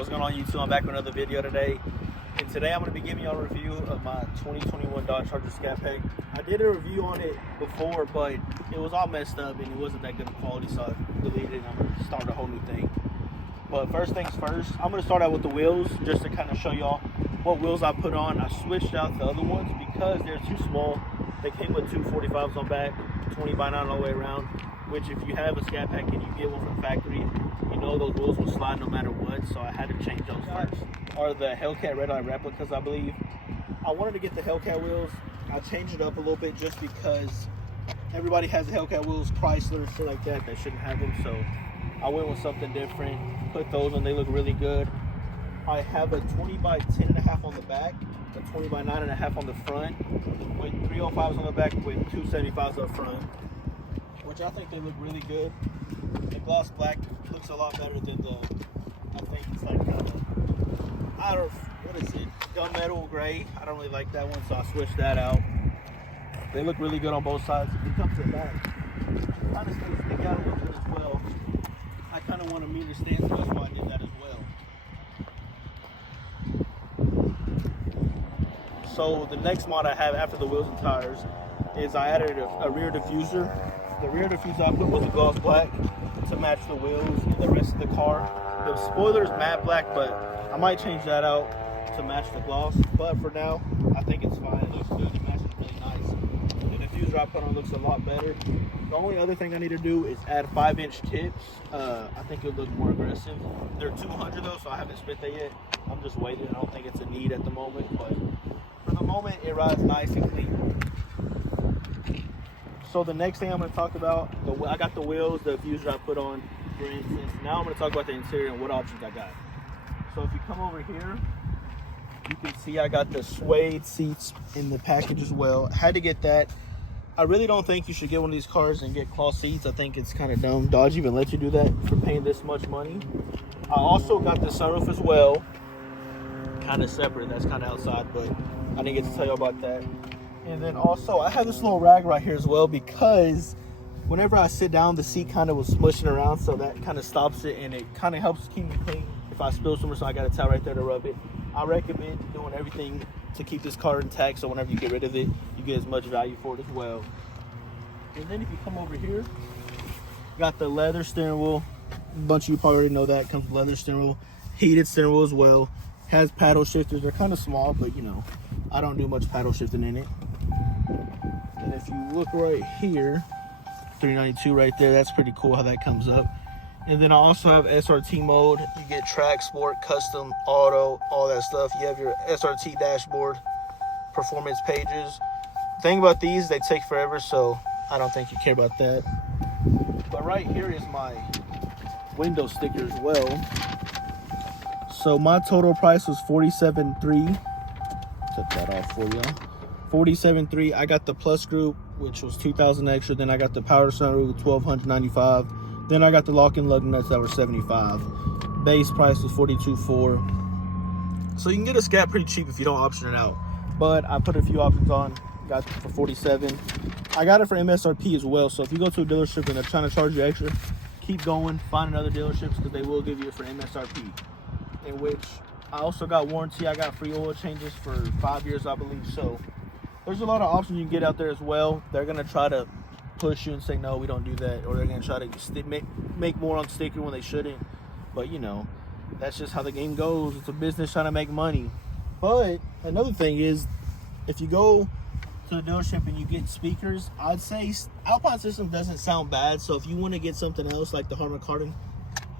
What's going on, YouTube? I'm back with another video today. And today I'm going to be giving y'all a review of my 2021 Dodge Charger Scatpack. I did a review on it before, but it was all messed up and it wasn't that good of quality, so I deleted it and I'm going to start a whole new thing. But first things first, I'm going to start out with the wheels just to kind of show y'all what wheels I put on. I switched out the other ones because they're too small. They came with two 45s on back, 20 by 9 all the way around, which if you have a Scatpack and you get one from the factory, you know those wheels will slide no matter what, so I had to change those first. Are the Hellcat Red Eye replicas, I believe. I wanted to get the Hellcat wheels. I changed it up a little bit just because everybody has the Hellcat wheels, Chrysler, shit like that. They shouldn't have them, so I went with something different. Put those on, they look really good. I have a 20 by 10.5 on the back, a 20 by 9.5 on the front, with 305s on the back with 275s up front, which I think they look really good. The gloss black looks a lot better than the, I think it's like, I don't, what is it? Gunmetal gray. I don't really like that one, so I switched that out. They look really good on both sides. If you come to the back, it kind of stick out a little bit as well. I kind of want a meter stand, so that's why I did that as well. So the next mod I have after the wheels and tires is I added a rear diffuser. The rear diffuser I put was a gloss black to match the wheels and the rest of the car. The spoiler is matte black, but I might change that out to match the gloss. But for now, I think it's fine. It looks good. It matches really nice. The diffuser I put on looks a lot better. The only other thing I need to do is add 5-inch tips. I think it'll look more aggressive. They're 200 though, so I haven't spent that yet. I'm just waiting. I don't think it's a need at the moment, but for the moment, it rides nice and clean. So the next thing I'm going to talk about, I got the wheels, the diffuser I put on, for instance. Now I'm going to talk about the interior and what options I got. So if you come over here, you can see I got the suede seats in the package as well. I had to get that. I really don't think you should get one of these cars and get cloth seats. I think it's kind of dumb. Dodge even let you do that for paying this much money. I also got the sunroof as well. Kind of separate, that's kind of outside, but I didn't get to tell you about that. And then also, I have this little rag right here as well because whenever I sit down, the seat kind of was smushing around, so that kind of stops it and it kind of helps keep me clean. If I spill somewhere, so I got a towel right there to rub it. I recommend doing everything to keep this car intact, so whenever you get rid of it, you get as much value for it as well. And then if you come over here, got the leather steering wheel. A bunch of you probably already know that. Comes with leather steering wheel, heated steering wheel as well. Has paddle shifters. They're kind of small, but you know, I don't do much paddle shifting in it. And if you look right here, 392 right there, that's pretty cool how that comes up. And then I also have SRT mode. You get track, sport, custom, auto, all that stuff. You have your SRT dashboard, performance pages. The thing about these, they take forever, so I don't think you care about that. But right here is my window sticker as well. So my total price was $47,300. Took that off for y'all. $47,300. I got the Plus Group, which was $2,000 extra. Then I got the Power Sunroof, $1,295. Then I got the lock and lug nuts that were $75. Base price was $42,400. So you can get a Scat pretty cheap if you don't option it out. But I put a few options on. Got it for $47,000. I got it for MSRP as well. So if you go to a dealership and they're trying to charge you extra, keep going. Find another dealerships because they will give you it for MSRP. In which I also got warranty. I got free oil changes for 5 years, I believe. So there's a lot of options you can get out there as well. They're going to try to push you and say, no, we don't do that. Or they're going to try to make more on sticker when they shouldn't. But, you know, that's just how the game goes. It's a business trying to make money. But another thing is, if you go to the dealership and you get speakers, I'd say Alpine system doesn't sound bad. So if you want to get something else like the Harman Kardon,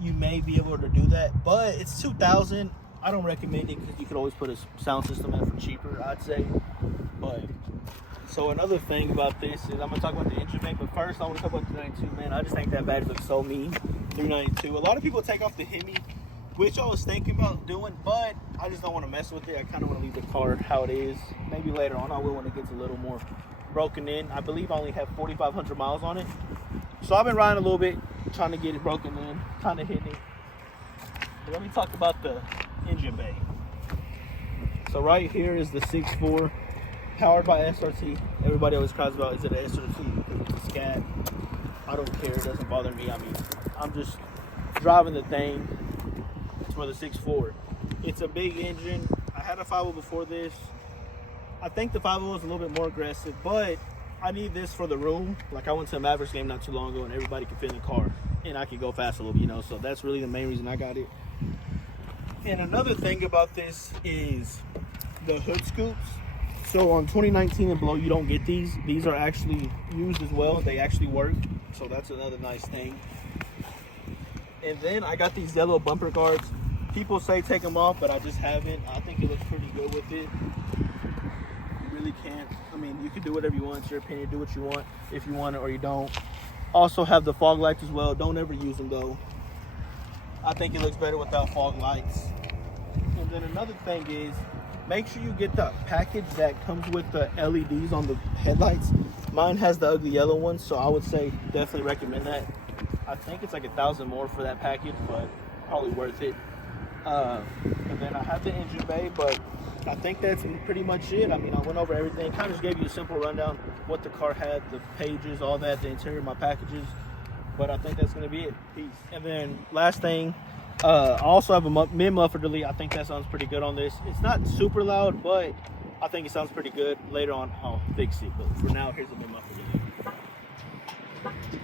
you may be able to do that. But it's $2,000. I don't recommend it because you could always put a sound system in for cheaper, I'd say. But so another thing about this is I'm gonna talk about the engine bay, but first I want to talk about the 392. Man, I just think that badge looks so mean. 392. A lot of people take off the Hemi, which I was thinking about doing, but I just don't want to mess with it. I kind of want to leave the car how it is. Maybe later on I will when it gets a little more broken in. I believe I only have 4,500 miles on it, so I've been riding a little bit, trying to get it broken in, kind of hitting it. But let me talk about the engine bay. So right here is the 6.4 powered by SRT. Everybody always cries about, is it an SRT? It's a Scat. I don't care, it doesn't bother me. I mean, I'm just driving the thing. It's for the 6.4. It's a big engine. I had a 5.0 before this. I think the 5.0 is a little bit more aggressive, but I need this for the room. Like, I went to a Mavericks game not too long ago, and everybody could fit in the car, and I could go fast a little bit, you know. So that's really the main reason I got it. And another thing about this is the hood scoops. So on 2019 and below, you don't get these. These are actually used as well. They actually work. So that's another nice thing. And then I got these yellow bumper guards. People say take them off, but I just haven't. I think it looks pretty good with it. You really can't. I mean, you can do whatever you want. It's your opinion. Do what you want if you want it or you don't. Also have the fog lights as well. Don't ever use them though. I think it looks better without fog lights. And then another thing is, make sure you get the package that comes with the LEDs on the headlights. Mine has the ugly yellow one, so I would say definitely recommend that. I think it's like $1,000 more for that package, but probably worth it. And then I have the engine bay, but I think that's pretty much it. I mean, I went over everything. Kind of just gave you a simple rundown what the car had, the pages, all that, the interior, my packages. But I think that's going to be it. Peace. And then last thing, I also have a mid-muffler delete. I think that sounds pretty good on this. It's not super loud, but I think it sounds pretty good. Later on, I'll fix it. But for now, here's a mid-muffler delete.